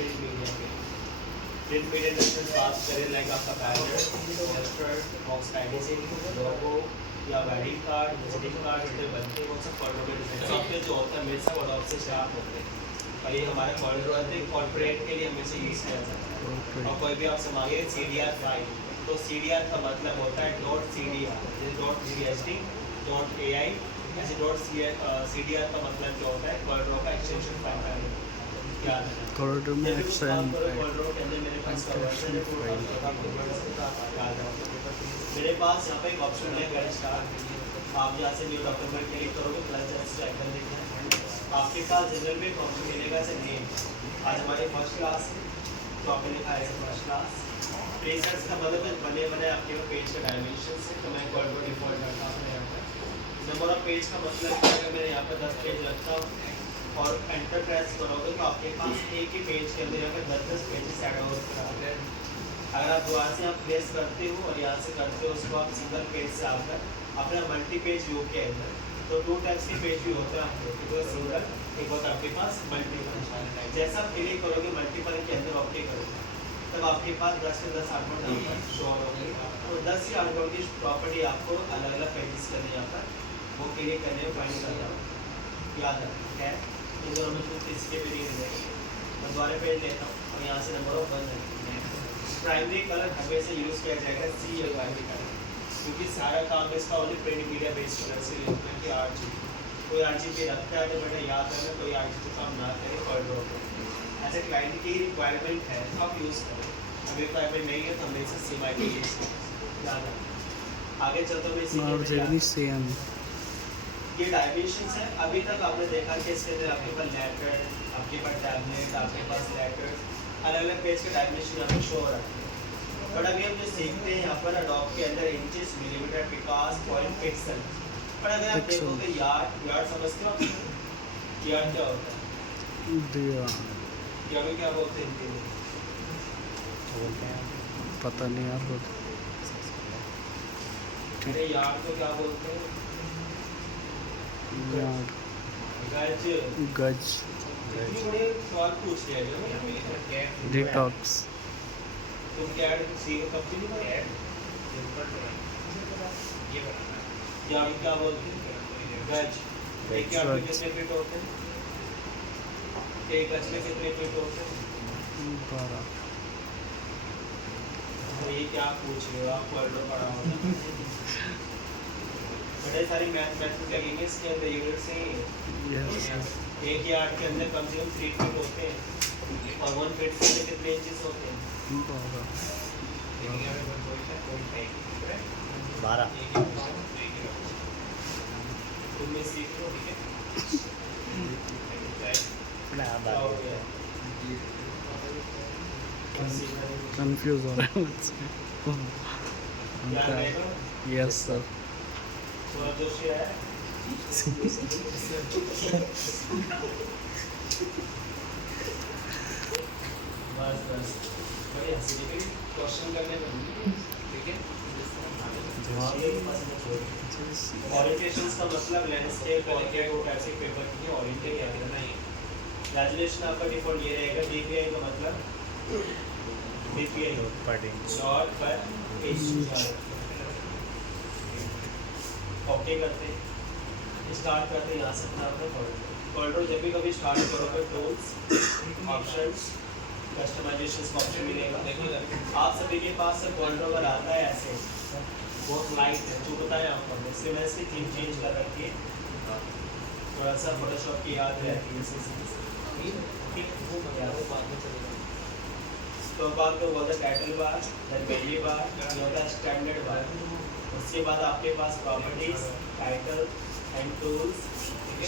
Print media के। Print media industry बात करें लाइक आपका बैनर, पोस्टर, बॉक्स पैकेजिंग, लोगो या वेडिंग कार्ड, विजिटिंग कार्ड जितने बनते हैं वो सब कॉर्डर के डिजाइन सॉफ्टवेयर जो होता है मेरे सब अडोब से स्टार्ट होते हैं और ये हमारे कॉर्डर होते हैं कॉर्पोरेट के लिए हमेशा यूज़ किया जाता है। और कोई भी आपसे मांगे CDR फाइल, तो CDR का मतलब होता है डॉट CDR, .gst, .ai, ऐसे .cdr का मतलब क्या होता है कॉर्डर का एक्सटेंशन फाइल। कॉरिडोर में एक्सटेंशन मेरे पास यहाँ पे एक ऑप्शन है गेट स्टार्ट। आप यहाँ से न्यू डॉक्यूमेंट क्लिक करोगे प्लस जस्ट आइकन देखना आपके पास जनरल में एक ऑप्शन मिलेगा ऐसे नेम। आज हमारी फर्स्ट क्लास है तो आपने लिखा है फर्स्ट क्लास। प्रेसेंस का मतलब है बने बने आपके पेज के डायमेंशन से, तो मैं कॉर्डर डिफॉल्ट रखा हूँ यहाँ पर। नंबर ऑफ पेज का मतलब है अगर मैंने यहाँ पर 10 पेज रखता हूँ और एंटर प्रेस करोगे तो आपके पास एक ही पेज के अंदर यहाँ पर 10 पेजेस ऐड हो सकते हैं। अगर आप दोबारा से यहाँ प्लेस करते हो और यहाँ से करते हो उसको आप सिंगल पेज से आकर अपना मल्टी पेज व्यू के अंदर, तो 2 टाइप्स के पेज व्यू होता है आपको, एक होता सिंगल, एक होता आपके पास मल्टीपल। जैसा आप क्लिक करोगे मल्टीपल के अंदर ओके करोगे तब आपके पास 10 से 10 आर्टवर्ड नंबर शो होंगे। तो 10 ही आर्टवर्ड की प्रॉपर्टी आपको अलग अलग पेजेस करने यहाँ पर वो क्लिक करने में फाइंड करना याद रखना है। इन दोनों में कुछ इसके भी नहीं रहेगी। मैं दोबारा पेज लेता हूँ और यहाँ से नंबर ऑफ 1 प्राइमरी कलर हमेशा यूज़ किया जाएगा CLY कलर, क्योंकि सारा काम इसका only print media based colour से लिखना कि RGB। कोई RGB रखता है तो बेटा याद रखना कोई RGB काम ना करे कॉर्डर में। ऐसे क्लाइंट की रिक्वायरमेंट है तो आप यूज़ करें, अभी रिक्वायरमेंट नहीं है तो हमेशा CMYK यूज़ करें। याद रखना। आगे चलते हुए सेम ये डायमेंशंस है। अभी तक आपने देखा कि इसके अंदर आपके पास लेटर, आपके पास टैबलेट, आपके पास लेटर, अलग अलग पेज के डायमेंशन यहाँ पे शो हो रहा है। बट अभी हम जो सीखते हैं यहाँ पर अडोब के अंदर इंचेस, मिलीमीटर, पिकास, पॉइंट, पिक्सल। पर अगर आप देखोगे यार्ड समझते हो? यार्ड क्या होता है? यार्ड में क्या बोलते हैं हिंदी में? पता नहीं यार। अरे यार्ड को क्या बोलते हैं? गज। गज सवाल पूछ लिया डिटॉक्स तुम क्या कब से नहीं पढ़े? यार्ड क्या बोलते हैं? गज। एक यार्ड में कितने फीट होते हैं? एक गज में कितने फीट होते हैं? 12। ये क्या पूछ रहे हो आप? वर्डो पढ़ा होगा। बड़े सारी मैथमेटिक्स लगेंगे इसके अंदर यूनिट से। एक यार्ड के अंदर कम से कम 3 फीट होते हैं और 1 फीट से कितने इंचेस होते हैं? 12। तुम ये सीख लो, ठीक है? कंफ्यूज हो रहा है मुझसे। Yes sir. सौरभ जोशी है। बस बड़ी हंसी निकली क्वेश्चन करने में, ठीक है? ओरिएंटेशंस का मतलब लैंडस्केप और क्या वो ऐसे पेपर की ओरिएंटेड क्या करना है। ग्रेजुएशन आपका डिफॉल्ट ये रहेगा। DPI का मतलब DPI शॉर्ट पर पेज। ओके करते हैं, स्टार्ट करते हैं यहाँ से अपना कॉर्डर। जब भी कभी स्टार्ट करोगे टूल्स, ऑप्शंस, कस्टमाइजेशन का ऑप्शन मिलेगा। आप सभी के पास से कॉर्डर आता है ऐसे, बहुत लाइट है जो बताया आपको, इसलिए मैंने इसकी थीम चेंज कर रखी है। थोड़ा सा फोटोशॉप की याद रहती है तो आपको बोलता है title bar, then menu bar, ये होता है स्टैंडर्ड बार। उसके बाद आपके पास properties, title and tools,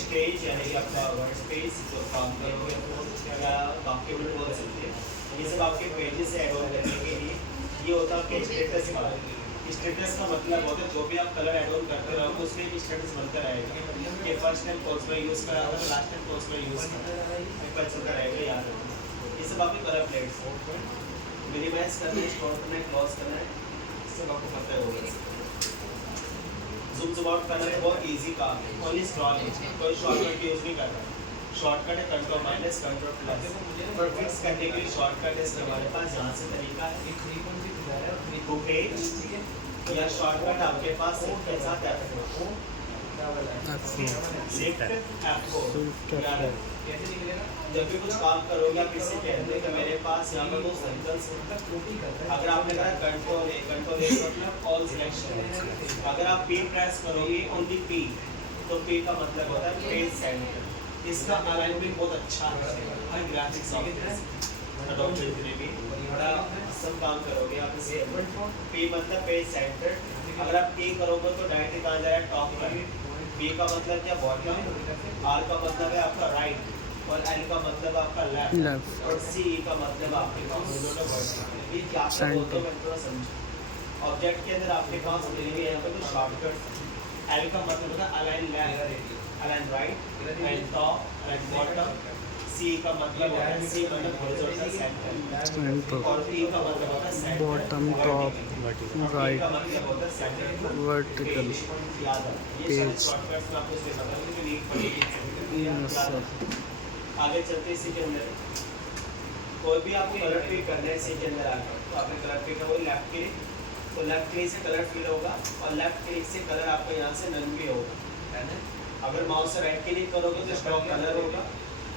stage यानी कि आपका वर्ड स्पेस जो काम करोगे या डॉक्यूमेंट बोल सकते हैं, ये सब आपके पेजेस से ऐड ऑन करने के लिए। ये होता है आपके स्टेटस बार। स्टेटस का मतलब होता है जो भी आप कलर ऐड ऑन करते रहोगे उसमें एक स्टेटस बनता रहेगा कि फर्स्ट टाइम कोर्स में यूज़ करा होगा तो लास्ट टाइम कोर्स में यूज़ करा चलता रहेगा। याद रखना ये सब आपके कलर प्लेट्स मिनिमाइज करना है, स्टोर करना है, क्लोज करना है, सब आपको पता होगा। जूम आउट करना है बहुत इजी काम है, ओनली स्क्रॉलिंग, कोई शॉर्टकट यूज़ नहीं कर रहा। शॉर्टकट है कंट्रोल माइनस कंट्रोल प्लस। और फिक्स करने के लिए शॉर्टकट है इसके हमारे पास यहाँ से तरीका है टू पेज या शॉर्टकट आपके पास शिफ्ट के साथ F4 जब भी कुछ काम करोगे आप इससे कहते हैं कि मेरे पास यहाँ पर दो सर्कल्स हैं। अगर आपने कहा कंट्रोल ए मतलब ऑल सिलेक्शन, अगर आप P प्रेस करोगे ओनली P तो P का मतलब होता है पेज सेंटर। इसका अलाइनमेंट बहुत अच्छा है, हर ग्राफिक्स सॉफ्टवेयर अडोब जितने भी बड़ा सब काम करोगे आप इससे। P मतलब पेज सेंटर, अगर आप P करोगे तो डायरेक्टली कहाँ जा रहा है टॉप पर। B का मतलब क्या बॉटम, R का मतलब है आपका राइट और L का मतलब आपका लेफ्ट और C का मतलब आपके पास ये क्या बोलते हैं मैं थोड़ा समझूं। ऑब्जेक्ट के अंदर आपके पास मिलेंगे यहाँ पे कुछ शॉर्टकट। L का मतलब होता है align left, align right, align top, align bottom. C का मतलब होता है C मतलब हॉरिजॉन्टल सेंटर और T का मतलब होता है सेंटर बॉटम टॉप राइट का मतलब होता है सेंटर वर्टिकल याद है ये सारे शॉर्टकट्स में आपको इसमें पता है कि लीक पड़ेगी। Yes sir. आगे चलते इसी के अंदर कोई भी आपको कलर फिल करना है इसी के अंदर आकर तो आपने कलर फिल का वही लेफ्ट क्लिक, तो लेफ्ट क्लिक से कलर फिल होगा और लेफ्ट क्लिक से कलर आपका यहाँ से नन भी होगा है ना। अगर माउस से राइट क्लिक करोगे तो स्ट्रोक कलर होगा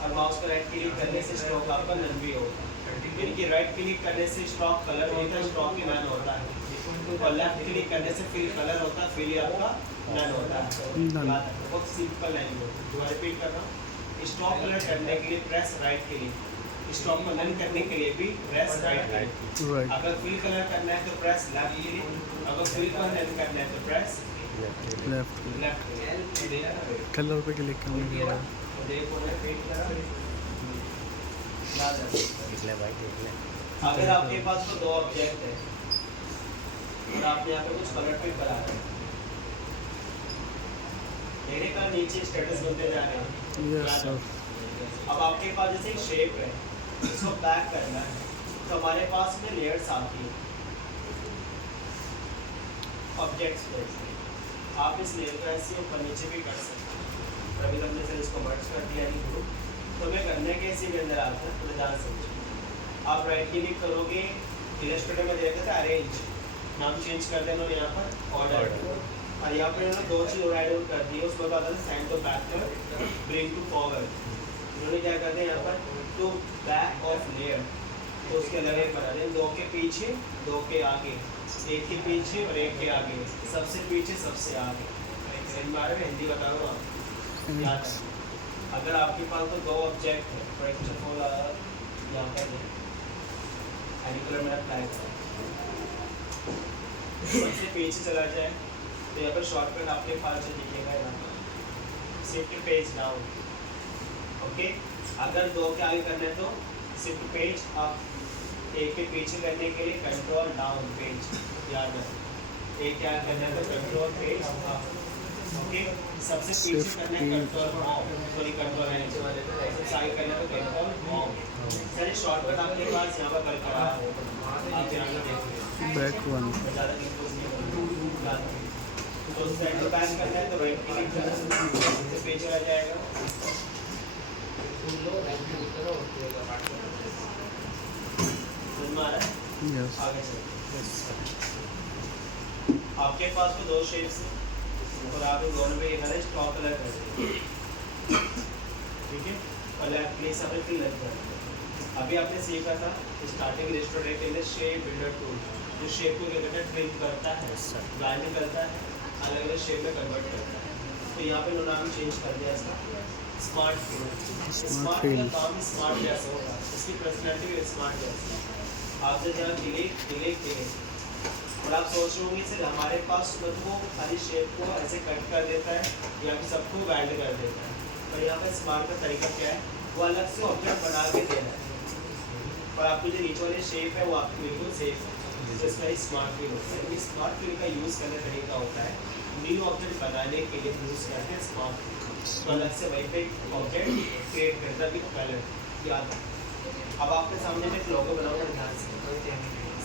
और माउस पर राइट क्लिक करने से स्ट्रोक आपका नन भी होगा। यानी राइट क्लिक करने से स्ट्रोक कलर होता है, स्ट्रोक ही नन होता है और लेफ्ट क्लिक करने से फिल कलर होता है, फिल आपका नन होता है। बहुत सिंपल लैंग्वेज दोबारा रिपीट कर रहा हूँ। स्ट्रोक कलर करने के लिए प्रेस राइट क्लिक, स्ट्रोक को नन करने के लिए भी प्रेस राइट क्लिक। अगर फिल कलर करना है तो प्रेस लेफ्ट क्लिक, अगर फिल कलर नन करना है तो प्रेस लेफ्ट। कलर पे क्लिक करने के बाद अगर आपके पास तो दो ऑब्जेक्ट है और आपने यहाँ पे कुछ कलर फिल करा है, मेरे का नीचे स्टेटस बोलते जा रहे हैं। Yes sir. अब आपके पास जैसे एक शेप है इसको बैक करना है तो हमारे पास में लेयर्स आती है ऑब्जेक्ट्स पे। आप इस लेयर को ऐसे ऊपर नीचे भी कर सकते हैं। अभी हमने सर इसको मर्ज कर दिया नहीं ग्रुप, तो मैं करने के इसी के अंदर आता है तो ध्यान समझिए। आप राइट क्लिक करोगे, इलस्ट्रेटर में देखते थे अरेंज, नाम चेंज कर देना यहाँ पर ऑर्डर, और यहाँ पर दो चीज़ राइट आउट कर दी है। उसको कहते हैं send to backward, bring to forward. उन्होंने क्या करते हैं यहाँ पर टू बैक ऑफ लेयर, तो उसके अलग एक बना दें, दो के पीछे दो के आगे, एक के पीछे और एक के आगे, सबसे पीछे सबसे आगे। बारे में हिंदी बता रहा हूँ आप याद है। अगर आपके पास तो दो ऑब्जेक्ट है, फॉर एग्जाम्पल यहाँ पर एनिकुलर मेरा फ्लैग है, सबसे पीछे चला जाए तो यहाँ पर शॉर्टकट आपके पास से दिखेगा यहाँ पर शिफ्ट पेज डाउन। ओके, अगर दो के आगे करना है तो शिफ्ट पेज अप, एक के पीछे करने के लिए कंट्रोल डाउन पेज, याद है। एक क्या करना है तो कंट्रोल पेज अप। ओके, सबसे पीछे करना है कंट्रोल होम, सॉरी कंट्रोल है नीचे वाले पे, सबसे आगे करना है तो कंट्रोल होम। सर शॉर्टकट आपके पास यहाँ पर करा है, आप यहाँ पर देखिए बैक वन ज़्यादा कंफ्यूज नहीं होगा। तो सेंड टू बैक करना है तो राइट क्लिक करना है, सबसे पेज आ जाएगा। समझ में आ रहा है? यस आगे चलते आपके पास तो दो शेप्स हैं और आप दोनों में एक स्ट्रॉक कलर कर देंगे, ठीक है। और लेफ्ट प्लेस आपने फिल लग जाए। अभी आपने सीखा था स्टार्टिंग रेस्टोरेंट के अंदर शेप बिल्डर टूल, जो शेप को क्या करता है ट्रिम करता है, ब्लाइंड करता है, अलग अलग शेप में कन्वर्ट करता है। तो यहाँ पे उन्होंने नाम चेंज कर दिया इसका स्मार्ट फिल। स्मार्ट का काम स्मार्ट जैसा होगा, इसकी पर्सनैलिटी भी स्मार्ट जैसी। आपसे जहाँ डिलीट और आप सोच रहे होंगे सर हमारे पास वो खाली शेप को ऐसे कट कर देता है या फिर सबको वेल्ड कर देता है, पर यहाँ पर स्मार्ट का तरीका क्या है, वो अलग से ऑब्जेक्ट बना के देना है और आपकी जो नीचे वाली शेप है वो आपकी बिल्कुल सेफ है, तो इसका ही स्मार्ट फिल होता है। इस स्मार्ट फिल का यूज़ करने का तरीका होता है न्यू ऑब्जेक्ट बनाने के लिए यूज़ करते हैं स्मार्ट फिल, तो अलग से वहीं पे ऑब्जेक्ट क्रिएट करता भी कलर याद। अब आपके सामने मैं एक लोगो बनाऊंगा, ध्यान से।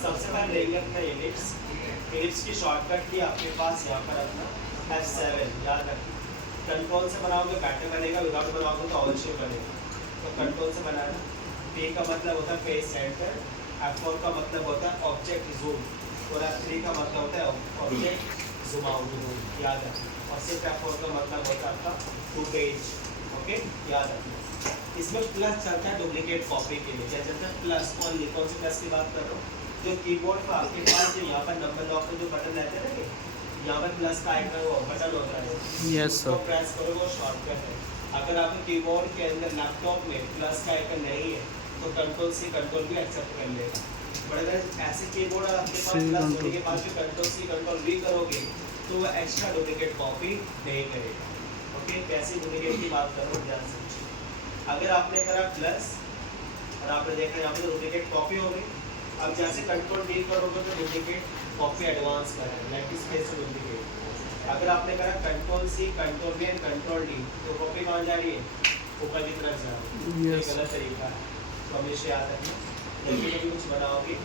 सबसे पहले लेंगे अपना एलिप्स की शॉर्टकट की आपके पास यहाँ पर अपना F7 याद रखना। कंट्रोल से बनाओगे बेटर बनेगा, विदाउट बनाओगे तो ऑल्सो बनेगा। तो कंट्रोल से बनाना। P का मतलब होता है फेस सेंटर, F4 का मतलब होता है ऑब्जेक्ट जूम, और F3 का मतलब होता है ऑब्जेक्ट जूम आउट, याद रखना। और सिर्फ F4 का मतलब होता है आपका टू पेज, ओके, याद रखना। इसमें प्लस चलता है डुप्लीकेट कॉपी के लिए, क्या चलता है प्लस, कौन से प्लस की बात कर रहा हूँ, जो कीबोर्ड पर आपके पास जो यहाँ पर नंबर लॉक का जो बटन रहता है ना, यहाँ पर प्लस का आइकन वो बटन होता है, यस उसको सर। प्रेस करो, वो शॉर्टकट है। अगर आपके कीबोर्ड के अंदर लैपटॉप में प्लस का आइकन नहीं है तो कंट्रोल सी कंट्रोल भी एक्सेप्ट कर लेगा। बट अगर ऐसे कीबोर्ड आपके पास C प्लस होने control। के बाद भी कंट्रोल सी कंट्रोल भी करोगे तो वो एक्स्ट्रा डुप्लीकेट कॉपी नहीं करेगा। ओके, कैसे डुप्लीकेट की बात करो ध्यान से। अगर आपने करा प्लस और आपने देखा यहाँ पे डुप्लीकेट कॉपी हो गई, अब जैसे कंट्रोल डी करोगे तो डुप्लीकेट कॉपी एडवांस करा है, लाइक स्पेस से डुप्लीकेट। अगर आपने करा control C control V and control D तो कॉपी कहाँ जा रही है, ऊपर की तरफ जा रही है। ये यस गलत तरीका है, तो हमेशा याद रखना। जब भी कभी कुछ बनाओगे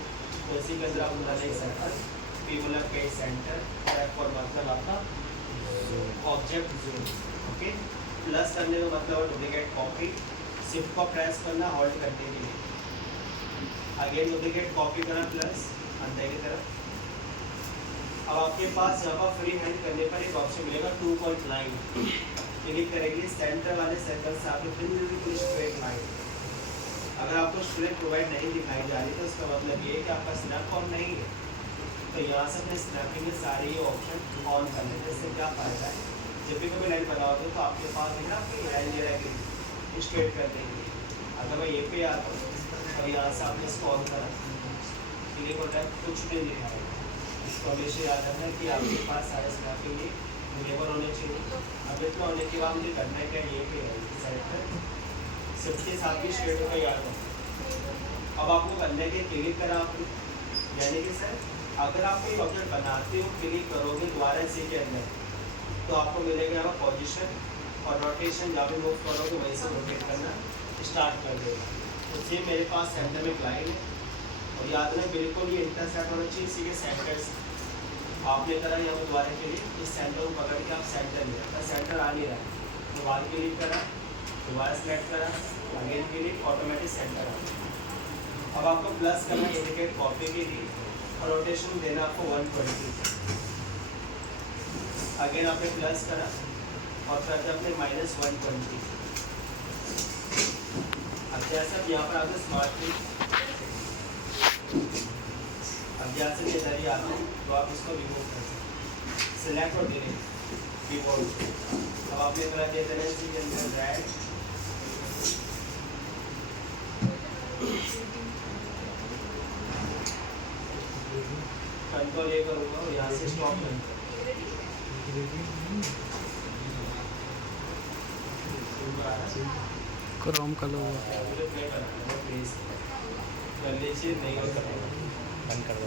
तो इसी के अंदर आप बना नहीं सकते। पी मतलब पेज सेंटर, F और मतलब आपका ऑब्जेक्ट जूम, ओके। प्लस करने का मतलब डुप्लीकेट कॉपी, शिफ्ट को प्रेस करना होल्ड करने के लिए, अगेन डुप्लीकेट कॉपी करना प्लस अंदर की तरफ। अब आपके पास यहाँ पर फ्री हैंड करने पर एक ऑप्शन मिलेगा 2 पॉइंट लाइन, क्लिक करेंगे सेंटर वाले सर्कल से आपको बिल्कुल स्ट्रेट लाइन। अगर आपको स्ट्रेट प्रोवाइड नहीं दिखाई जा रही तो इसका मतलब ये है कि आपका स्नैप ऑन नहीं है, तो यहाँ से अपने स्नैपिंग में सारे ये ऑप्शन ऑन कर लेते हैं। इससे क्या फ़ायदा है, जब भी कभी लाइन बनाओगे तो आपके पास है ना आपकी लाइन ये रहेगी स्ट्रेट कर देंगे। अगर मैं ये पे आता हूँ और यहाँ से आपने इसको ऑन करा, क्लिक होता है, कुछ भी नहीं दिखाएगा। इसको हमेशा याद रखना कि आपके पास सारे स्नैपिंग इनेबल होने चाहिए। अब इतना होने के बाद मुझे करना है क्या, ये पे है साइड पर शिफ्ट के साथ भी स्ट्रेट होकर याद रखो। अब आपको करने के क्लिक करा आपने, यानी कि सर अगर आप कोई ऑब्जेक्ट बनाते हो क्लिक करोगे दोबारा इसी के अंदर तो आपको मिलेगा यहाँ पोजीशन और रोटेशन, जहाँ पे मूव करोगे वहीं से रोटेट करना स्टार्ट कर देगा। तो सेम मेरे पास सेंटर में लाइन है और याद रहे बिल्कुल ये इंटरसेक्ट होना चाहिए इसी के सेंटर से। आपने करा यहाँ पर दोबारा के लिए इस सेंटर को पकड़ के आप सेंटर में रखा, सेंटर आ नहीं रहा है, दोबारा क्लिक करा, दोबारा सेलेक्ट करा, अगेन के लिए ऑटोमेटिक सेंटर आ गया। अब आपको प्लस करना है इंडिकेट कॉपी के लिए और रोटेशन देना आपको 120। अगेन आपने प्लस करा और फिर आपने -120। अब जैसे अब यहाँ पर आपने स्मार्ट की, अब जैसे ये नजरिए आते हैं तो आप इसको रिमूव कर सकते हैं, सिलेक्ट और डिलीट कीबोर्ड। अब आपने करा दे देना इसी के अंदर ड्रैग, कंट्रोल ये करूँगा और यहाँ से स्टॉप करूँगा। क्रोम का लोगो प्ले करना है, प्लीज कर लीजिए, नहीं हो सकता बंद कर दो।